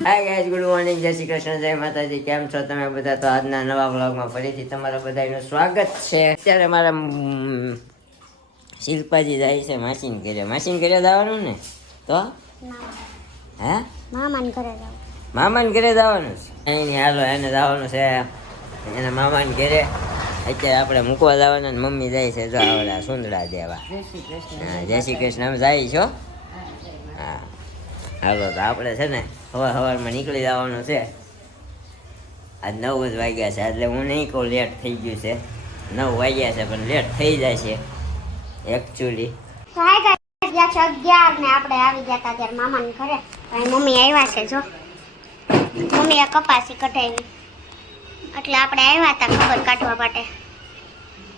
Hi guys, good morning, જય શ્રી કૃષ્ણ, જય માતાજી. કેમ છો તમે બધા? તો આજના નવા વ્લોગમાં ફરીથી તમારા બધાનું સ્વાગત છે. અત્યારે મારા શિલ્પાજી જાય છે માસીન ઘરે જવાનું ને, તો હે મામાને ઘરે જવાનું છે. એની હાલો એને જવાનું છે એના મામાને ઘરે. અત્યારે આપણે મૂકવા જવાના ને મમ્મી જાય છે જો આવડા સુંદડા દેવા. હા, જય શ્રી કૃષ્ણ. અમે જાય છો. હા હાલો, તો આપણે છે ને સવારમાં નીકળી જવાનું છે. આજ 9 જ વાગ્યા છે, એટલે હું નહીં કહું લેટ થઈ ગયું છે. 9 વાગ્યા છે પણ લેટ થઈ જાય છે એકચ્યુઅલી. તો હાય ગાઈસ, ગયા છે 11 ને આપણે આવી ગયા હતા ત્યારે મામાને ઘરે. મમ્મી આવ્યા છે જો, મમ્મીએ કપાસી કઢાવી એટલે આપણે આવ્યા હતા ખબર કાઢવા માટે.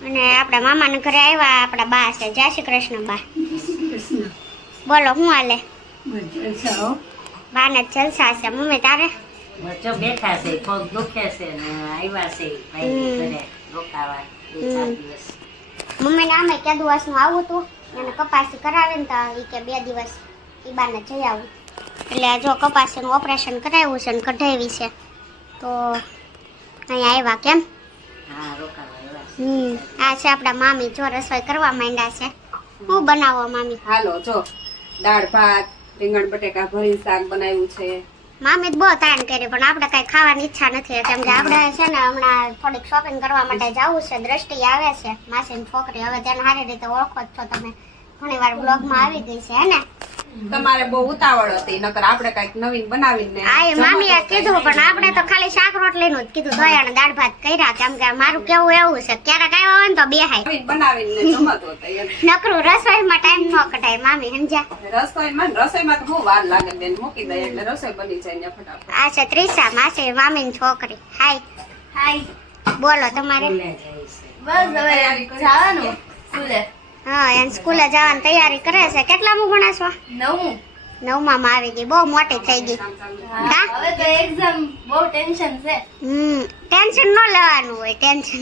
અને આપણા મામાને ઘરે આવ્યા આપણા બા છે. જય શ્રી કૃષ્ણ બા. બોલો શું હાલે? બાને જલસા છે. મમ્મી તારે? બચ્ચો બેઠા છે, પગ દુખે છે ને આવ્યા છે ભાઈ ઘરે રોકાવા 2-4 દિવસ. મમ્મીને આમે કે દિવસનું આવું હતું અને કપાસી કરાવે ને તો એ કે 2 દિવસ ઈ બાને જઈ આવું. એટલે જો કપાસીનું ઓપરેશન કરાવ્યું છે ને કઢાવી છે તો અહીંયા આવ્યા. કેમ? હા, રોકાવા આવ્યા. આ છે આપણા મામી. જો રસોઈ કરવા માંડ્યા છે. શું બનાવો મામી? હાલો જો દાળ ભાત રીંગણ બટેકા ભરીને શાક બનાવ્યું છે. મામી બહુ તાણ કરી પણ આપણે કઈ ખાવાની ઈચ્છા નથી કેમ કે આપણે છે ને હમણાં થોડીક શોપિંગ કરવા માટે જવું છે. દ્રષ્ટિ આવે છે માસીની છોકરી. હવે તેને સારી રીતે ઓળખો જ છો તમે, ઘણી વાર બ્લોગમાં આવી ગઈ છે હે ને. તમારે બહુ ઉતાવળ હતી, નકર આપણે કઈક નવીન બનાવીને આ એ મામીએ કીધું પણ આપણે તો ખાલી શાક રોટલીનું જ કીધું. ધોયા દાળ ભાત કર્યા કેમ કે મારું કેવું એવું છે ક્યારેક આવ્યા હોય ને તો બેહાય, નવીન બનાવીને જમતો હતો એમ. નકરું રસોઈમાં ટાઈમ ન કટાય મામી, સમજ્યા? રસોઈમાં તો બહુ વાર લાગે બેન, મૂકી દઈએ એટલે રસોઈ બની જાય ને ફટાફટ. આ છે ત્રિષા માસી મામીની છોકરી. હાય હાય. બોલો તમારે? બસ તૈયારી જવાનું સ્કૂલે. હા, એને સ્કૂલે જવાની તૈયારી કરે છે. કેટલામું ભણે છો? 9. 9માં આવી ગઈ, બહુ મોટી થઈ ગઈ. હા, હવે તો એક્ઝામ બહુ ટેન્શન છે. ટેન્શન ન લેવાનું હોય. ટેન્શન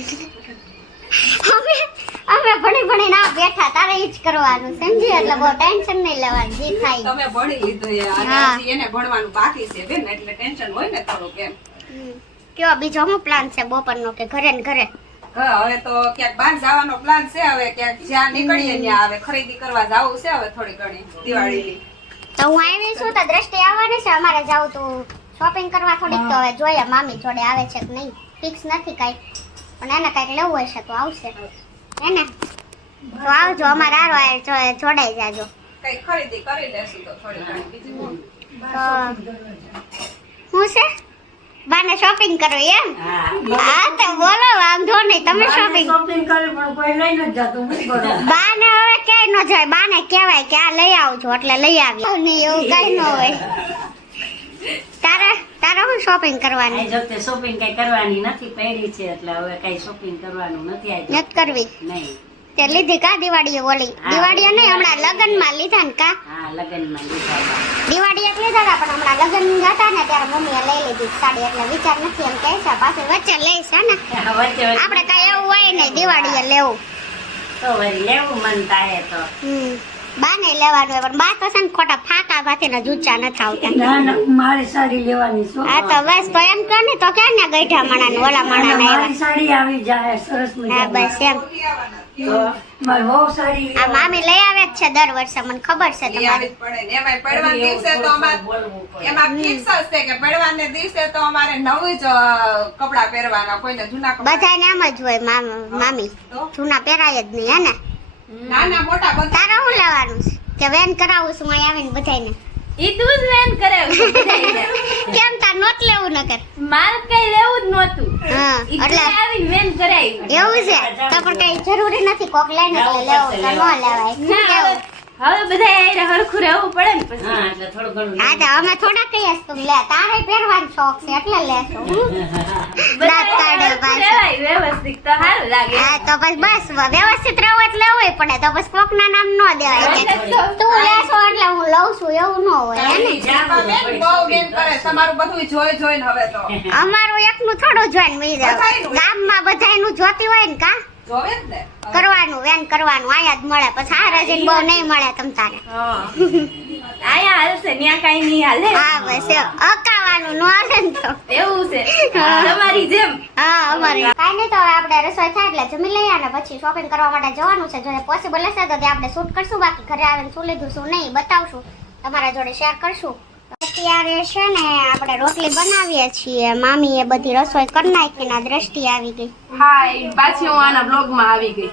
અમે ભણી ના બેઠા, તારે ઈ જ કરવાનું સમજી, એટલે બહુ ટેન્શન નહીં લેવાનું. જે થાય તમે ભણી લીધું છે અને હજી એને ભણવાનું બાકી છે બેન, એટલે ટેન્શન હોય ને થોડું. કેમ કયો બીજો શું પ્લાન છે બપોરનો કે ઘરે ને ઘરે? હવે તો ક્યાંક બહાર જવાનો પ્લાન છે. હવે ક્યાંક જ્યાં નીકળીએ ત્યાં હવે ખરીદી કરવા જવું છે હવે થોડી ઘણી દિવાળીની. તો હું આવી છું તો દ્રષ્ટિ આવવાની છે. અમારે જાવ તો શોપિંગ કરવા થોડીક, તો હવે જોઈએ મામી જોડે આવે છે કે નહીં, ફિક્સ નથી કાંઈ, પણ એને કાંઈક લેવું હશે તો આવશે હે ને. તો આવજો અમારે હારો જોડાઈ જાજો. કઈ ખરીદી કરી લેશું તો થોડી ઘણી બીજું. તો શું છે બાને શોપિંગ કરવી એમ? હા તો બોલો, વાંધો નહીં, તમે શોપિંગ કરે પણ કોઈ લઈ ન જતું. બાને હવે ક્યાંય ન જાય. બાને કહેવાય કે આ લઈ આવજો એટલે લઈ આવી. નહીં એવું કઈ ન હોય. તારે શું શોપિંગ કરવાની? જોતે શોપિંગ કઈ કરવાની નથી, પહેરી છે એટલે હવે કઈ શોપિંગ કરવાનું નથી. નથી કરવી? નહીં. તે લીધી કા દિવાળીએ? ઓલી દિવાળીએ નહીં, હમણાં લગ્નમાં લીધા ને કા? હા, લગ્નમાં લીધા. દિવાળીએ લીધા હતા પણ હમણાં લગ્ન હતા ને ત્યારે મમ્મીએ લઈ લીધી સાડી, એટલે વિચાર નથી એમ કહે છે પાછું વચ્ચે લઈશ હે ને. આપણે કઈ એવું હોય નહીં દિવાળીએ લેવું તો વળી લેવું મન થાય તો. બાને લેવાનું હોય પણ બા તો છે ને ખોટા ફાકા ભાથી જૂચા નથી આવતા. ના ના, મારી સાડી લેવાની છે. હા તો બસ તો એમ કહો ને તો ક્યાં ને ગઈઠા માણા ને ઓલા માણા ને મારી સાડી આવી જાય સરસ હા મજાની. બસ એમ. મારી બહુ સાડી આ મામી લઈ આવે જ છે દર વર્ષે, મને ખબર છે લઈ આવી તમારી. જ પડે ને. એમાંય પડવાના દિવસે તો એમાં ફિક્સ જ છે કે પડવાને દિવસે તો અમારે નવું જ કપડા પહેરવાના, કોઈને જૂના કપડા. બધાને એમ જ હોય મામી, જૂના પહેરાય જ નહીં હે ને. નાના મોટા બધા. તારે શું લેવાનું છે કે વેન કરાવું છું અહીં આવીને બધાને? ઈ તું જ વેન કરાવ્યું બધાયને. કેમ તાર નોટ લેવું નકર? મારે કઈ લેવું જ નહોતું. હા ઈ એટલે તું આવીને વેન કરાવ્યું. એવું છે તો પણ કઈ જરૂરી નથી કોક લઈને એટલે લેવું તો ન લેવાય. શું ના, કેવું? હવે બધા આઈને હરખું રહેવું પડે ને પછી. હા, એટલે થોડું ઘણું હા તો અમે થોડા કહીએ તું લે, તારે પહેરવાનો શોખ છે એટલે લેશું. દાંત કાઢે હરખું પાછું. રહેવાય વ્યવસ્થિત તો સારું લાગે. હા તો પછી બસ વ્યવસ્થિત રહેવું એટલે લેવું પડે, તો પછી કોક ના નામ ન દેવાય કે તું લેશો એટલે હું લઉં છું એવું ન હોય હે ને. બેન બહુ બેન કરે તમારું બધું જોઈને હવે તો અમારું એકનું થોડું જોઈને મી ગામમાં બધાયનું જોતી હોય ને કા જોવે જ ને. કરવાનું વેન કરવાનું આયા જ મળે, પછી આ રજીને બહુ નહીં મળે તમ તારે. આયા હાલશે ન્યા કઈ નહીં હાલે. હા બસ એમ. અકાવા જમવાનું નો આવે ને તો એવું છે તમારી જેમ. હા અમારે કાંઈ નહીં, તો હવે આપણે રસોઈ થાય એટલે જમી લઈએ અને પછી શોપિંગ કરવા માટે જવાનું છે. જો પોસિબલ હશે તો ત્યાં આપણે શૂટ કરશું, બાકી ઘરે આવીને શું લીધું શું નહીં બતાવશું, તમારા જોડે શેર કરશું. અત્યારે છે ને આપણે રોટલી બનાવીએ છીએ. મામીએ બધી રસોઈ કરી નાખી ને દ્રષ્ટિ આવી ગઈ. હા પાછી હું આના બ્લોગમાં આવી ગઈ.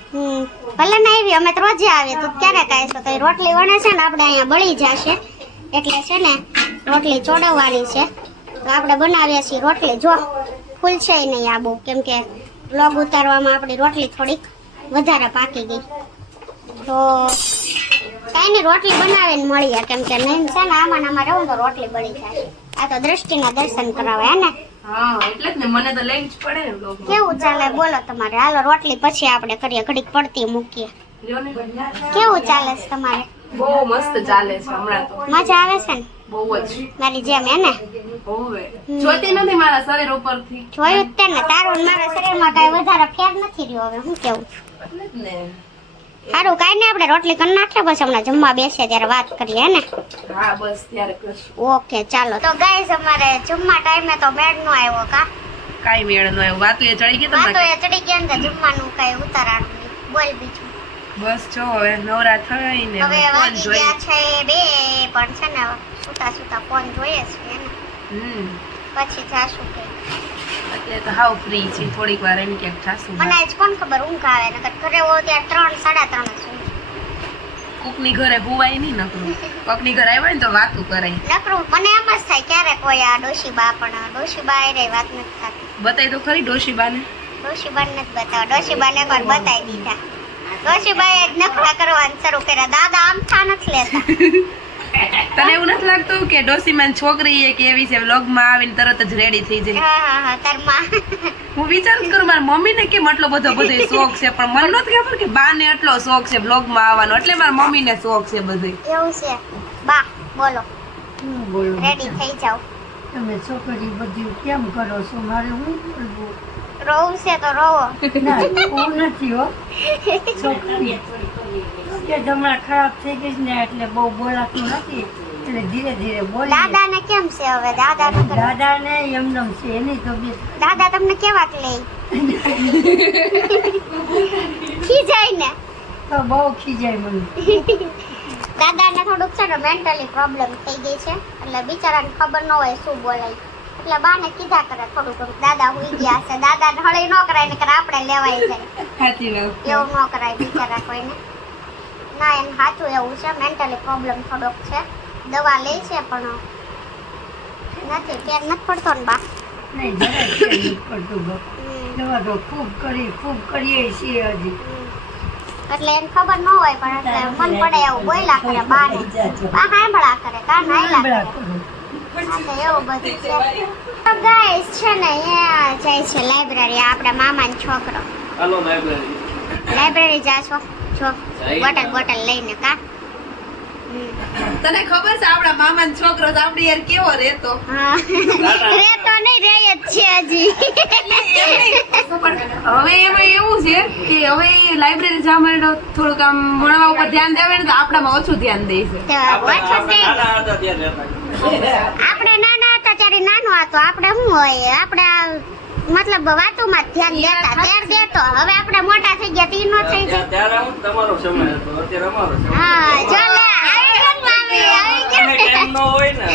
ભલે ને આવી, અમે તો રોજે આવીએ, તું ક્યારે કાંઈ તો એ રોટલી વણે છે ને આપણે અહીંયા બળી જશે એટલે છે ને રોટલી ચોડવવાની છે. તો આપણે બનાવીએ છીએ રોટલી. જો ફૂલ છે નહીં આ બહુ, કેમ કે બ્લોગ ઉતારવામાં આપણી રોટલી થોડીક વધારે પાકી ગઈ. તો કાંઈ નહીં, રોટલી બનાવીને મળીએ, કેમ કે નહીં છે ને આમાં રહું તો રોટલી બળી જાય. આ તો દ્રષ્ટિના દર્શન કરાવે હે ને. હા એટલે જ ને, મને તો લઈ જ પડે ને બ્લોગ. કેવું ચાલે બોલો તમારે? હાલો રોટલી પછી આપણે કરીએ, ઘડીક પડતી મૂકીએ. લ્યો ને. કેવું ચાલે છે તમારે? બહુ મસ્ત ચાલે છે હમણાં તો. મજા આવે છે ને? બહુ જ. મારી જેમ હે ને? હોવે. જોતી નથી મારા શરીર ઉપરથી. જોયું જ તે ને, તારું ને મારા શરીરમાં કાંઈ વધારે ફેર નથી રહ્યો. હવે શું કેવું? એટલે જ ને. સારું, કાંઈ નહીં, આપણે રોટલી કરી નાખીએ, પછી હમણાં જમવા બેસીએ ત્યારે વાત કરીએ હે ને. હા બસ ત્યારે કરશું. ઓકે ચાલો. તો ગાઈઝ અમારે જમવા ટાઈમે તો મેળ નો આવ્યો કા? કાઈ મેળ નો આવ્યો. વાતો એ ચડી ગઈ વાતો તમને. એ ચડી ગયા ને તો જમવાનું કાંઈ ઉતારાનું નહીં. બોલ બીજું. બસ જો હવે નવરા થઈને હવે ફોન વાગી જોઈ. ગયા છે 2, પણ છે ને સુતા સુતા ફોન જોઈએ છે હે ને. પછી જાશું કે એટલે તો હાવ ફ્રી છે, થોડીક વાર એમ ક્યાંક જાશું. મને આજ કોણ ખબર ઊંઘ આવે, નકર ઘરે હોય ત્યાં 3, 3:30 જ ઊંઘ. કોકની ઘરે હુવાય નહીં નકરું. કોકની ઘરે આવ્યા ને તો વાતું કરાય. નકરું મને એમ જ થાય ક્યારેક કોઈ આ ડોશીબા, પણ ડોશીબા એ રહી વાત નથી થતી. બતાય તો ખરી ડોશીબાને. ડોશીબાને નથી બતાવવા. ડોશીબાને એકવાર બતાવી દીધા. ડોશીબાએ જ નખરા કરવાનું શરૂ કર્યા. દાદા આમથા નથી લેતા. તને એવું નથી લાગતું કે ડોશીમાન છોકરી એ કે એવી છે વ્લોગમાં આવીને તરત જ રેડી થઈ જાય? હા તાર માં. હું વિચાર જ કરું મારા મમ્મીને કેમ આટલો બધો શોખ છે, પણ મને નથી ખબર કે બાને એટલો શોખ છે વ્લોગમાં આવવાનો, એટલે મારા મમ્મીને શોખ છે બધું. એવું છે બા? બોલો બોલો રેડી થઈ જાઓ. તમે છોકરી બધી કેમ કરો છો? મારે હું કરવું? રોવું છે તો રોવો. ના હું નથી હો. છોકરી કે હમણાં ખરાબ થઈ ગઈ છે ને એટલે બહુ બોલાતું નથી, એટલે ધીરે ધીરે બોલી. દાદાને કેમ છે હવે? દાદાને દાદાને એમનેમ છે, એની તબિયત દાદા તમને કેવાક લે? ખીજાય ને? તો બહુ ખીજાય મને. દાદાને થોડુંક છે ને મેન્ટલી પ્રોબ્લેમ થઈ ગઈ છે, એટલે બિચારાને ખબર ન હોય શું બોલાય, એટલે બાને કીધા કરે થોડુંક દાદા હુઈ ગયા છે. દાદાને હળી ન કરાય, નકર આપણે લેવાય જાય. સાચી વાત. એવું ન કરાય બિચારા કોઈને. ના એમ સાચું એવું છે, મેન્ટલી પ્રોબ્લેમ થોડોક છે. દવા લે છે પણ નથી ફેર નથી પડતો ને બા. નહીં જરાય ફેર નથી પડતું બહુ. દવા તો ખૂબ કરીએ છીએ હજી. એટલે એને ખબર ન હોય, પણ એટલે મન પડે એવું બોલ્યા કરે બાને. બા સાંભળા કરે, કાન હાયલા કરે. હા તો એવું બધું છે. તો ગાઈસ છે ને અહીંયા જાય છે લાઇબ્રેરી. આપણા મામાનો છોકરો હાલો લાઇબ્રેરી. લાઇબ્રેરી જાશો જો બોટલ લઈને કા? તને ખબર છે આપણા મામાનો છોકરો તો આપણી યાર કેવો રહેતો? હા રેતો નહીં, રે જ છે હજી. હવે એમાં એવું છે કે હવે લાઇબ્રેરી જવા માટે થોડુંક આમ ભણવા ઉપર ધ્યાન દેવે ને તો આપણામાં ઓછું ધ્યાન દે છે. તો ઓછું દે. આપણે નાના હતા ત્યારે નાનો હતો, આપણે શું હોય, આપણા મતલબ વાતોમાં જ ધ્યાન દેતા, ત્યારે દેતો. હવે આપણે મોટા થઈ ગયા તી નો થઈ જાય. ત્યારે હું તમારો સમય હતો, અત્યારે અમારો સમય. હા જો લે આવી ગયો મામી, આવી ગયો. કેમ ન હોય ને?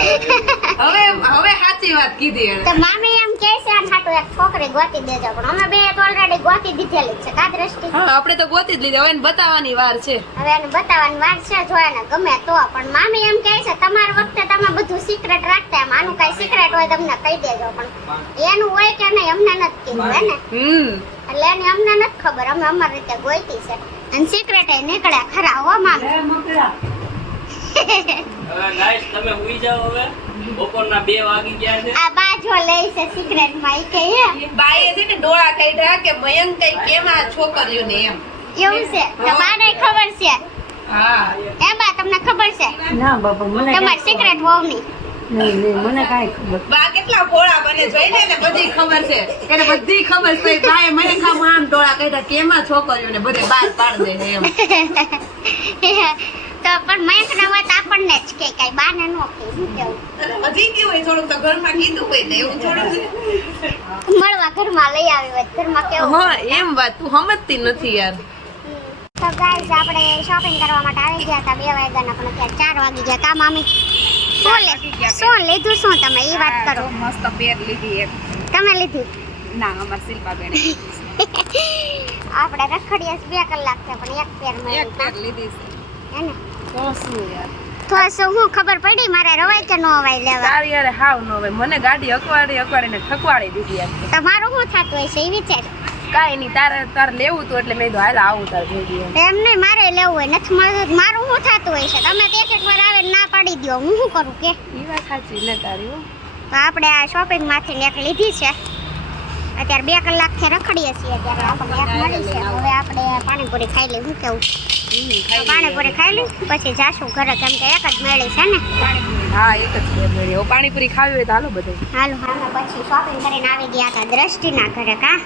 હવે સાચી વાત કીધી એને. તો મામી એમ કહે છે આ ખાટું એક છોકરી ગોતી દેજો, પણ અમે બે તો ઓલરેડી ગોતી દીધેલી છે કા દ્રષ્ટિ? હા આપણે તો ગોતી જ લીધી, હવે એને બતાવવાની વાર છે. હવે એને બતાવવાની વાત છે, જો એને ગમે તો. પણ મામી એમ કહે છે તમારા વખતે તમે બધું સિક્રેટ રાખતા, એમ આનું કઈ સિક્રેટ હોય તમને કહી દેજો, પણ એનું હોય કે નહીં અમને નથી કીધું હે ને. એટલે એની અમને નથી ખબર, અમે અમારી રીતે ગોતી છે. અને સિક્રેટ એ નીકળ્યા ખરા હો મામી. હવે ગાઈસ તમે ઉઈ જાઓ, હવે બપોરના 2 વાગી ગયા છે. આ બાજો લે છે સિક્રેટ માં ઈ કે હે બાઈએ છે ને ડોળા કાઢ્યા કે મયંક કઈ કેમ આ છોકરીઓને એમ. એવું છે તો બાને ખબર છે? હા એ બા તમને ખબર છે ના બાપા મને તમારી સિક્રેટ વહુની? નહીં મને કાંઈ ખબર. બા કેટલા ભોળા બને જોઈને એને બધી ખબર છે, એને બધી ખબર છે. બાએ મયંક આમ ડોળા કાઢ્યા કેમાં છોકરીઓને બધે બહાર પાડ દે એમ. તો પણ મયંક ના વાત આપણને જ કે કઈ બાને નો કે શું કેવું? હજી કેવું હોય થોડુંક તો ઘરમાં કીધું હોય ને એવું થોડું મળવા ઘરમાં લઈ આવી હોય ઘરમાં કેવું હા એમ વાત તું સમજતી નથી યાર તો ગાઈસ આપણે શોપિંગ કરવા માટે આવી ગયા હતા 2 વાગ્યાના પણ અત્યારે 4 વાગી ગયા કા મામી શું લીધું શું તમે એ વાત કરો મસ્ત પેર લીધી એક તમે લીધી ના અમાર શિલ્પા બેન આપણે રખડીએ 2 કલાક છે પણ એક પેર એક મળી પેર લીધી છે હે ને તો શું યાર તો શું હું ખબર પડી મારે રવાય કે ન રવાય લેવા તારી યાર હાવ ન હોય મને ગાડી અકવાડીને ઠકવાડી દીધી યાર તમારું શું થતું હોય છે એ વિચાર કાંઈ નહીં તારે લેવું તું એટલે મેં કીધું હાલ આવું તાર ભેગી એમ નહીં મારે લેવું હોય નથી મળતું મારું શું થતું હોય છે તમે તો એક વાર આવે ના પાડી દો હું શું કરું કે એ વાત સાચી ને તારી હો. તો આપણે આ શોપિંગ માંથી એક લીધી છે અત્યારે 2 કલાકથી રખડીએ છીએ ત્યારે આપણને એક મળી છે હવે આપણે પાણીપુરી ખાઈ લઈએ શું કેવું તો પાણીપુરી ખાઈ લઈ પછી જાશું ઘરે કેમ કે એક જ મેળી છે ને હા એક જ પેર મળી હવે પાણીપુરી ખાવી હોય તો હાલો બધે હાલો અમે પછી શોપિંગ કરીને આવી ગયા હતા દ્રષ્ટિના ઘરે કા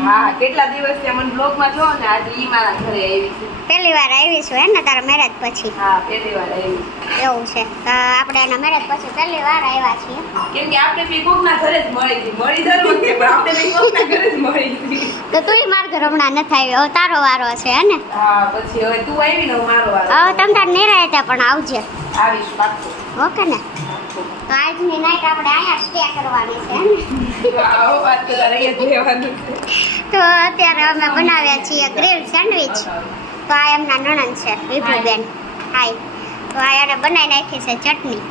હા કેટલા દિવસથી મને બ્લોગમાં જો ને આજે ઈ મારા ઘરે આવી છે પહેલી વાર આવીશું હે ને તારા મેરેજ પછી હા પહેલી વાર આવી એવું છે તો આપણે એના મેરેજ પછી પહેલી વાર આવ્યા છીએ કેમ કે આપણે બી કોકના ઘરે જ મળી હતી મળી દર વખતે પણ આપણે બી કોકના ઘરે જ મળી હતી તો તુંય મારા ઘર હમણાં નથી આવ્યો હવે તારો વારો છે હે ને હા પછી હવે તું આવી ને મારો વાર હવે તમ તાર નિરાય ત્યાં પણ આવજે આવીશ પાક્કું ઓકે ને તો આજની નાઈટ આપણે અહીંયા સ્ટે કરવાની છે હે ને આવો વાત તો તારે અહીંયા રહેવાનું છે તો અત્યારે અમે બનાવ્યા છીએ ગ્રીલ સેન્ડવિચ તો આ એમના નણંદ છે વિભુબેન હાય તો આ એને બનાવી નાખી છે ચટણી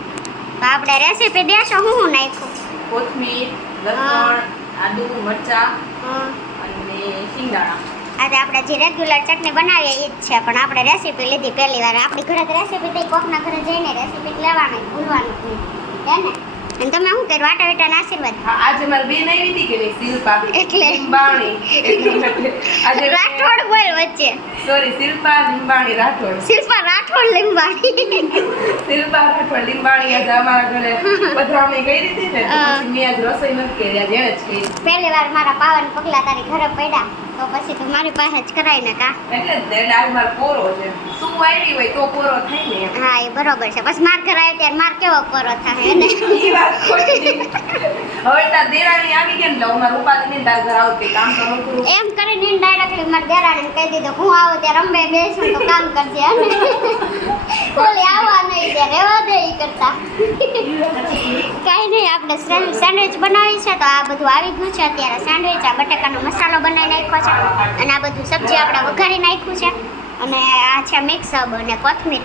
તો આપણે રેસીપી દેશો હું નાખ્યું કોથમીર લસણ આદુ મરચા હં. અને શિંગદાણા આજે આપણે જે રેગ્યુલર ચટણી બનાવીએ એ જ છે પણ આપણે રેસીપી લીધી પહેલી વાર આપણી ઘરે રેસીપી તો કોકના ઘરે જઈને રેસીપી લેવાની ભૂલવાનું જ નહીં હે ને અને તમે શું કર્યું વાટા વાટાના આશીર્વાદ હા આજે મારી બેન આવી હતી કે નહીં શિલ્પા એટલે? લીંબાણી એટલા માટે આજે રાઠોડ બોલ વચ્ચે સોરી શિલ્પા લીંબાણી રાઠોડ શિલ્પા રાઠોડ લીંબાણી શિલ્પા રાઠોડ લીંબાણી આજે અમારા ઘરે પધરામણી કરી હતી ને તો હા. પછી મેં આજ રસોઈ નથી કરી આજે એણે જ કરી પહેલી વાર મારા પાવન પગલા તારી ઘરે પડ્યા તો પછી તું મારી પાસે જ કરાવીને કા એટલે જ ને એટલે આજ મારો પોરો છે શું આવી હોય તો પોરો થાય ને એમ. હા એ બરોબર છે બસ માર ઘરે આવે ત્યારે માર કેવો પરો થાય ને ઈ વાત ખોટી. હવે તાર દેરાણી આવી ગયા ને એટલે અમારા ઉપાધિને તાર ઘર આવતી કામ તો નહોતું. એમ કરીને ઇનડાયરેક્ટલી મારા દેરાણીને કહી દીધું હું આવું ત્યારે રંબે બેસું તો કામ કરજે હે ને ઓલી આવવા નહીં ત્યારે રહેવા દે ઈ કરતા કાંઈ નહીં આપણે સેન્ડવિચ બનાવી છે તો આ બધું આવી ગયું છે અત્યારે સેન્ડવિચ આ બટાકાનો મસાલો બનાવી નાખ્યો છે અને આ બધું સબ્જી આપણે વઘારી નાખ્યું છે અને આ છે મિક્સ અબ અને કોથમીર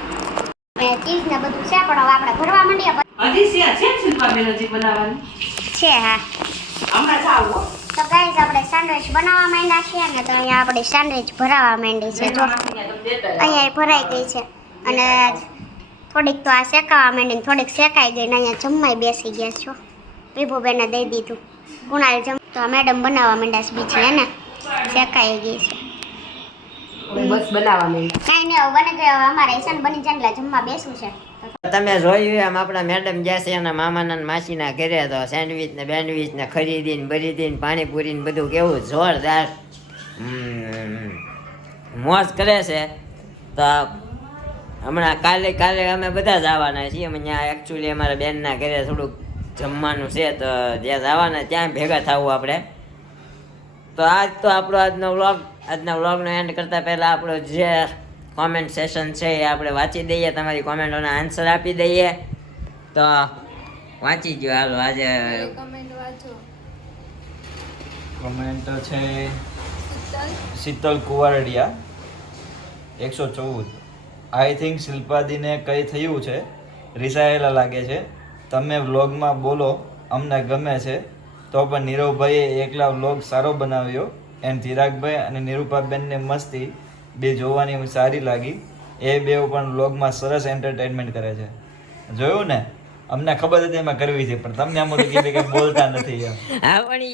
અને ચીઝ ને બધું છે પણ હવે આપણે ભરવા માંડીએ હજી છે શિલ્પાબેન હજી બનાવવાની છે હા હમણાં જાવ હો. તો ગાઈસ આપણે સેન્ડવિચ બનાવવા માંડ્યા છીએ ને તો અહીંયા આપણી સેન્ડવિચ ભરાવા માંડી છે જો અહીંયા એ ભરાઈ ગઈ છે અને થોડીક તો આ શેકાવા માંડીને થોડીક શેકાઈ ગઈ ને અહીંયા જમવાય બેસી ગયા છો વિભુબેને દઈ દીધું કુણાલ જમ તો આ મેડમ બનાવવા માંડ્યા છે બીજી હે ને શેકાઈ ગઈ છે બસ બનાવવા માંડી કાંઈ નહીં હવે બને ગયો હવે અમારે ઈશાન બની જાય એટલે જમવા બેસવું છે તમે જોયું એમ આપણા મેડમ ગયા છે એના મામાના ને માસીના ઘરે તો સેન્ડવિચ ને બેન્ડવિચ ને ખરીદીને બરીદીને પાણીપુરી ને બધું કેવું જોરદાર મોજ કરે છે તો હમણાં કાલે અમે બધા જ આવવાના છીએ અમે ત્યાં એકચ્યુઅલી અમારા બેનના ઘરે થોડુંક જમવાનું છે તો જ્યાં જવાના ત્યાં ભેગા થવું આપણે તો આપણો આજના વ્લોગનો એન્ડ કરતાં પહેલાં આપણો જે કોમેન્ટ સેશન છે એ આપણે વાંચી દઈએ તમારી કોમેન્ટોના આન્સર આપી દઈએ તો વાંચી ગયો હાલો આજે કમેન્ટ છે શીતલ કુવારડિયા 114 આઈ થિંક શિલ્પાદીને કંઈ થયું છે રિસાયેલા લાગે છે તમે વ્લોગમાં બોલો અમને ગમે છે તો પણ નીરવભાઈએ એકલા વ્લોગ સારો બનાવ્યો એન્ડ ચિરાગભાઈ અને નિરૂપાબેનને મસ્તી બે જોવાની સારી લાગી એ બેઉ પણ વ્લોગમાં સરસ એન્ટરટેનમેન્ટ કરે છે જોયું ને અમને ખબર હતી એમાં કરવી છે પણ તમને આમ હતું કે બોલતા નથી એમ હા પણ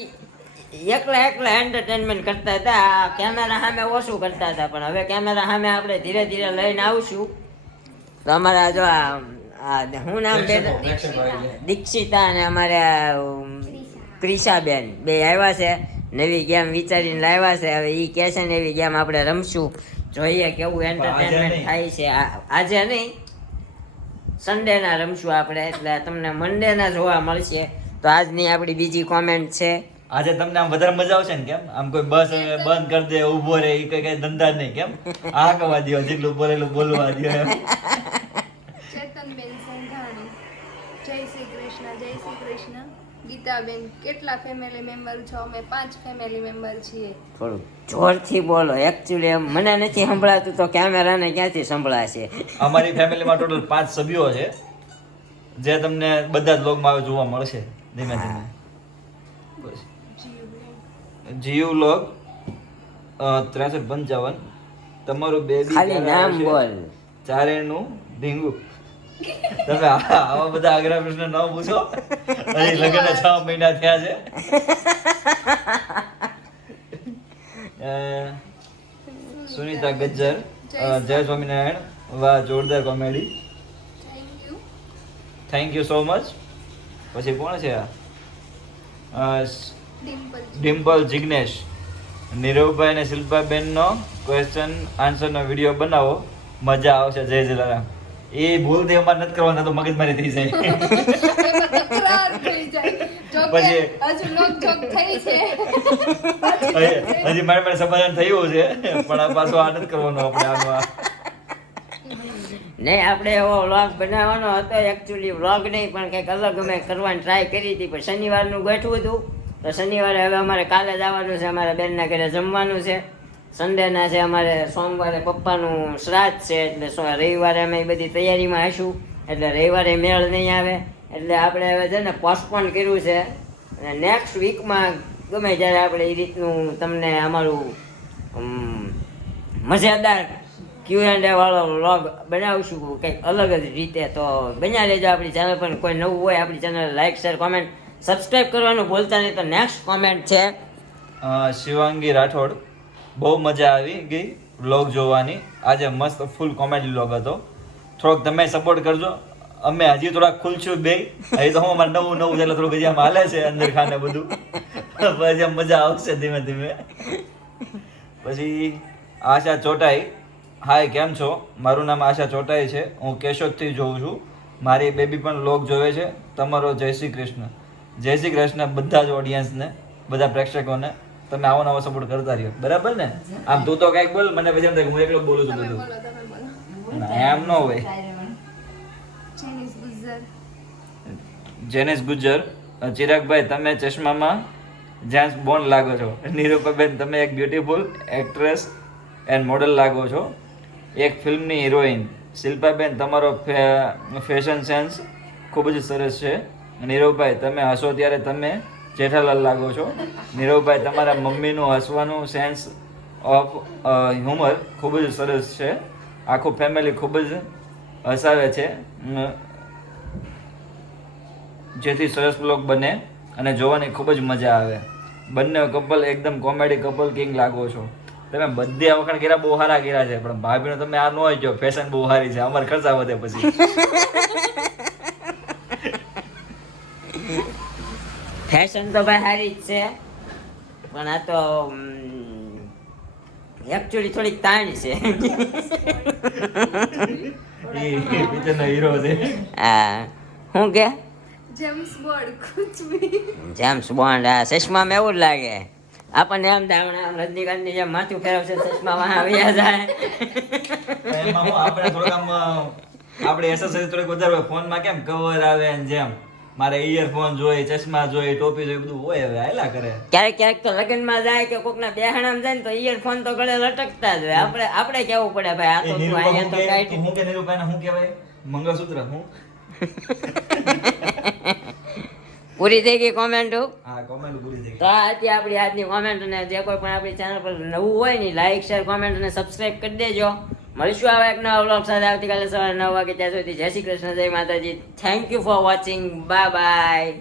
એકલા એન્ટરટેનમેન્ટ કરતા હતા આ કેમેરા સામે ઓછું કરતા હતા પણ હવે કેમેરા સામે આપણે ધીરે ધીરે લઈને આવશું તો અમારા જો શું નામ છે દીક્ષિતા અને અમારે ક્રિશાબેન બે આવ્યા છે નવી ગેમ વિચારીને લાવ્યા છે હવે એ કહે છે ને એવી ગેમ આપણે રમશું જોઈએ કેવું એન્ટરટેનમેન્ટ થાય છે આજે નહીં સન્ડેના રમશું આપણે, એટલે તમને મંડેના જોવા મળશે. તો આજની આપણી બીજી કોમેન્ટ છે. આજે તમને આમ વધારે મજા આવશે ને? કેમ આમ કોઈ બસ બંધ કરી દે ઊભો રહે એ કઈ ધંધા જ નહીં. કેમ આ કવા દો, જેટલું બોલેલું બોલવા દો. ચેતનબેન સંઘાણી, જય શ્રી કૃષ્ણ. જય શ્રી કૃષ્ણ. ગીતાબેન, કેટલા ફેમિલી મેમ્બર છો? અમે 5 ફેમિલી મેમ્બર છીએ. થોડું જોરથી બોલો. એકચ્યુઅલી એમ મને નથી સંભળાતું તો કેમેરાને ક્યાંથી સંભળાશે? અમારી ફેમિલીમાં ટોટલ 5 સભ્યો છે, જે તમને બધા જ વ્લોગમાં જોવા મળશે ધીમે ધીમે. બસ જીવ વ્લોગ 6355. તમારું બેબી ખાલી નામ બોલ. ચારેનું ઢીંગુ. તમે આવા બધા આગ્રહ પ્રશ્ન ન પૂછો. હજી લગ્ન 6 મહિના થયા છે. સુનીતા ગજ્જર, જય સ્વામિનારાયણ. વાહ, જોરદાર comedy. Thank you so much. પછી કોણ છે આ? ડિમ્પલ જિગ્નેશ. નીરવભાઈ અને શિલ્પાબેનનો ક્વેશ્ચન આન્સરનો વિડીયો બનાવો, મજા આવશે. જય જલારામ. એ ભૂલ થી અમારે નથી કરવાના, તો મગજમારી થઈ જાય. પછી હજી મારે સમાધાન થયું છે, પણ આ પાછું આ નથી કરવાનું આપણે. આનું નહીં, આપણે એવો વ્લોગ બનાવવાનો હતો. એકચ્યુઅલી વ્લોગ નહીં પણ કંઈક અલગ અમે કરવાની ટ્રાય કરી હતી, પણ શનિવારનું ગોઠવું હતું. તો શનિવારે હવે અમારે કાલે જ આવવાનું છે. અમારા બેનના ઘરે જમવાનું છે. સન્ડેના છે અમારે. સોમવારે પપ્પાનું શ્રાદ્ધ છે, એટલે રવિવારે અમે એ બધી તૈયારીમાં હશું, એટલે રવિવારે મેળ નહીં આવે. એટલે આપણે હવે છે ને પોસ્ટપોન કર્યું છે, અને નેક્સ્ટ વીકમાં ગમે જ્યારે આપણે એ રીતનું તમને અમારું મજેદાર Q&A વાળો વ્લોગ બનાવશું કંઈક અલગ જ રીતે. તો બન્યા રહેજો આપણી ચેનલ પર. કોઈ નવું હોય આપણી channel like, share, comment, subscribe કરવાનું ભૂલતા નહીં. તો નેક્સ્ટ કોમેન્ટ છે શિવાંગી રાઠોડ. બહુ મજા આવી ગઈ વ્લોગ જોવાની. આજે મસ્ત ફૂલ કોમેડી વ્લોગ હતો. થોડોક તમે સપોર્ટ કરજો. અમે હજી થોડાક ખુલશું બે. હજી તો હું અમારે નવું એટલે થોડુંક હજી આમ હાલે છે અંદર ખાને બધું. પછી આમ મજા આવશે ધીમે ધીમે. પછી આશા ચોટાઈ. હાય, કેમ છો? મારું નામ આશા ચોટાઈ છે. હું કેશોદથી જોઉં છું. મારી બેબી પણ વ્લોગ જોવે છે. તમારો જય શ્રી કૃષ્ણ. જય શ્રી કૃષ્ણ બધા જ ઓડિયન્સને, બધા પ્રેક્ષકોને. તમે આવો નવો સપોર્ટ કરતા રહ્યો, બરાબર ને? આમ તું તો કંઈક બોલ, મને પછી એમ થાય હું એકલો બોલું છું બધું. ના, એમ ન હોય. જેનિસ ગુજ્જર. ચિરાગભાઈ, તમે ચશ્મામાં જેમ્સ બોન્ડ લાગો છો. નિરૂપાબેન, તમે એક બ્યુટીફુલ એક્ટ્રેસ એન્ડ મોડલ લાગો છો, એક ફિલ્મની હિરોઈન. શિલ્પાબેન, તમારો ફેશન સેન્સ ખૂબ જ સરસ છે. નીરવભાઈ, તમે હસો ત્યારે તમે જેઠાલાલ લાગો છો. નીરવભાઈ, તમારા મમ્મીનું હસવાનું સેન્સ ઓફ હ્યુમર ખૂબ જ સરસ છે. આખું ફેમિલી ખૂબ જ હસાવે છે, જેથી સરસ બ્લોગ બને અને જોવાની ખૂબ જ મજા આવે. બંને કપલ એકદમ કોમેડી કપલ કિંગ લાગો છો. તમે બધી આ વખત કર્યા, બહુ સારા કર્યા છે, પણ ભાભીનો તમે આ ન હોય જો ફેશન બહુ સારી છે. અમારે ખર્ચા વધે પછી. ફેશન તો ભાઈ સારી જ છે, પણ આ તો એકચ્યુઅલી થોડીક તાણ છે. એ પિક્ચરનો હીરો છે. હા, શું કે જેમ્સ બોન્ડ કુછ ભી. James bond. આ ચશ્મામાં એવું જ લાગે આપણને. આમ રજનીકાંતની જેમ માથું ફેરવશે, ચશ્મામાં આવ્યા જાય. એમાં હું આપણે થોડુંક આમ આપણે એસેસરી થોડીક વધારે હોય. ફોનમાં કેમ કવર આવે ને જેમ મારે ઇયરફોન જોઈએ, ચશ્મા જોઈએ, ટોપી જોઈએ, બધું હોય. હવે હાલા કરે. ક્યારેક ક્યારેક તો લગ્નમાં જાય કે કોકના બેહાણામાં જાય ને તો ઇયરફોન તો ગળે લટકતા જ હોય. આપણે કેવું પડે ભાઈ, આ તો તું અહીંયા તો ટાઈટ. હું કે નીરુભાઈને શું કહેવાય? મંગળસૂત્ર. હું પૂરી થઈ ગઈ કોમેન્ટ. હા, કોમેન્ટ પૂરી થઈ ગઈ. તો આ હતી આપણી આજની કોમેન્ટ. અને જે કોઈ પણ આપણી ચેનલ પર નવું હોય ને લાઈક, શેર, કોમેન્ટ અને સબસ્ક્રાઇબ કરી દેજો. મળીશું આવા એક નવા વ્લોગ સાથે આવતીકાલે સવારે 9 વાગે. ત્યાં સુધી જય શ્રી કૃષ્ણ, જય માતાજી. Thank you for watching. Bye bye.